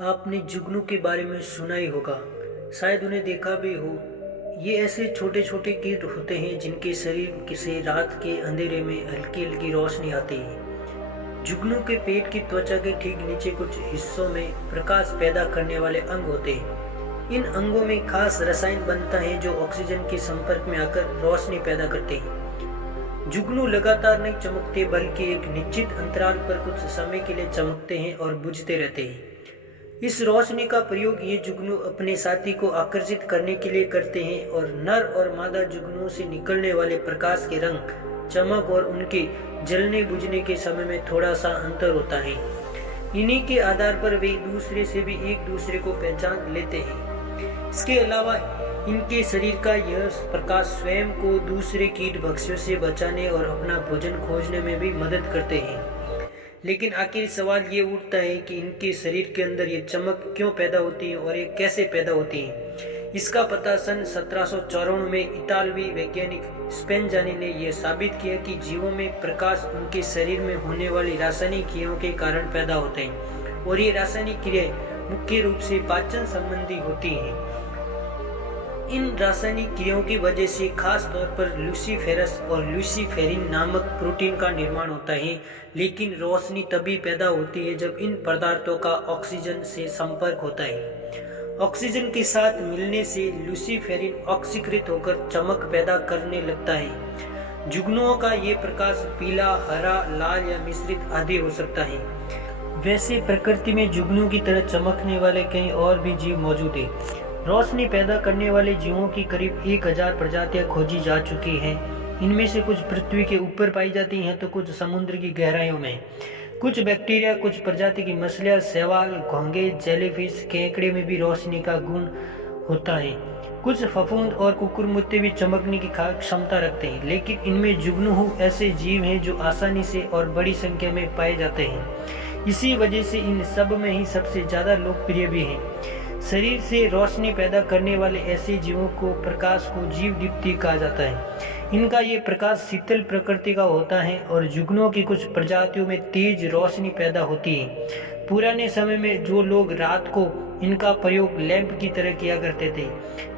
आपने जुगनू के बारे में सुना ही होगा, शायद उन्हें देखा भी हो। ये ऐसे छोटे छोटे कीट होते हैं जिनके शरीर से रात के अंधेरे में हल्की हल्की रोशनी आती है। जुगनू के पेट की त्वचा के ठीक नीचे कुछ हिस्सों में प्रकाश पैदा करने वाले अंग होते हैं। इन अंगों में खास रसायन बनता है जो ऑक्सीजन के संपर्क में आकर रोशनी पैदा करते हैं। जुगनू लगातार नहीं चमकते, बल्कि एक निश्चित अंतराल पर कुछ समय के लिए चमकते हैं और बुझते रहते हैं। इस रोशनी का प्रयोग ये जुगनू अपने साथी को आकर्षित करने के लिए करते हैं और नर और मादा जुगनुओं से निकलने वाले प्रकाश के रंग, चमक और उनके जलने बुझने के समय में थोड़ा सा अंतर होता है। इन्हीं के आधार पर वे दूसरे से भी एक दूसरे को पहचान लेते हैं। इसके अलावा इनके शरीर का यह प्रकाश स्वयं को दूसरे कीट भक्षियों से बचाने और अपना भोजन खोजने में भी मदद करते हैं। लेकिन आखिर सवाल ये उठता है कि इनके शरीर के अंदर ये चमक क्यों पैदा होती है और ये कैसे पैदा होती है। इसका पता सन 1794 में इतालवी वैज्ञानिक स्पेनजानी ने यह साबित किया कि जीवों में प्रकाश उनके शरीर में होने वाली रासायनिक क्रियाओं के कारण पैदा होते हैं और ये रासायनिक क्रियाएं मुख्य रूप से पाचन संबंधी होती हैं। इन रासायनिक क्रियाओं की वजह से खास तौर पर लूसीफेरस और लूसीफेरिन नामक प्रोटीन का निर्माण होता है। लेकिन रोशनी तभी पैदा होती है जब इन पदार्थों का ऑक्सीजन से संपर्क होता है। ऑक्सीजन के साथ मिलने से लूसीफेरिन ऑक्सीकृत होकर चमक पैदा करने लगता है। जुगनुओं का ये प्रकाश पीला, हरा, लाल या मिश्रित आदि हो सकता है। वैसे प्रकृति में जुगनू की तरह चमकने वाले कई और भी जीव मौजूद हैं। रोशनी पैदा करने वाले जीवों की करीब 1000 प्रजातियां खोजी जा चुकी हैं। इनमें से कुछ पृथ्वी के ऊपर पाई जाती हैं तो कुछ समुद्र की गहराइयों में। कुछ बैक्टीरिया, कुछ प्रजाति की मछलियां, शैवाल, घोंघे, जेलीफिश, केकड़े में भी रोशनी का गुण होता है। कुछ फफूंद और कुकुरमुत्ते भी चमकने की क्षमता रखते हैं। लेकिन इनमें जुगनू ऐसे जीव हैं जो आसानी से और बड़ी संख्या में पाए जाते हैं। इसी वजह से इन सब में ही सबसे ज्यादा लोकप्रिय भी हैं। शरीर से रोशनी पैदा करने वाले ऐसे जीवों को प्रकाश को जीव दीप्ति कहा जाता है। इनका ये प्रकाश शीतल प्रकृति का होता है और जुगनुओं की कुछ प्रजातियों में तेज रोशनी पैदा होती है। पुराने समय में जो लोग रात को इनका प्रयोग लैंप की तरह किया करते थे,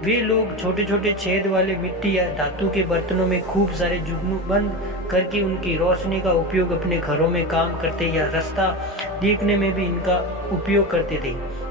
वे लोग छोटे छोटे छेद वाले मिट्टी या धातु के बर्तनों में खूब सारे जुगनू बंद करके उनकी रोशनी का उपयोग अपने घरों में काम करते या रास्ता देखने में भी इनका उपयोग करते थे।